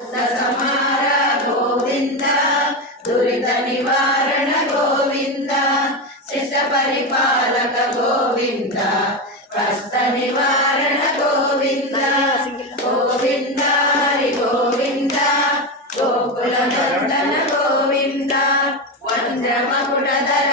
సమార గోవింద దురిత నివారణ గోవింద శిష్ట పరిపాలక గోవింద కష్ట నివారణ గోవింద గోవింద హరి గోవింద గోకుల నందన గోవింద వంద్ర మకుటధర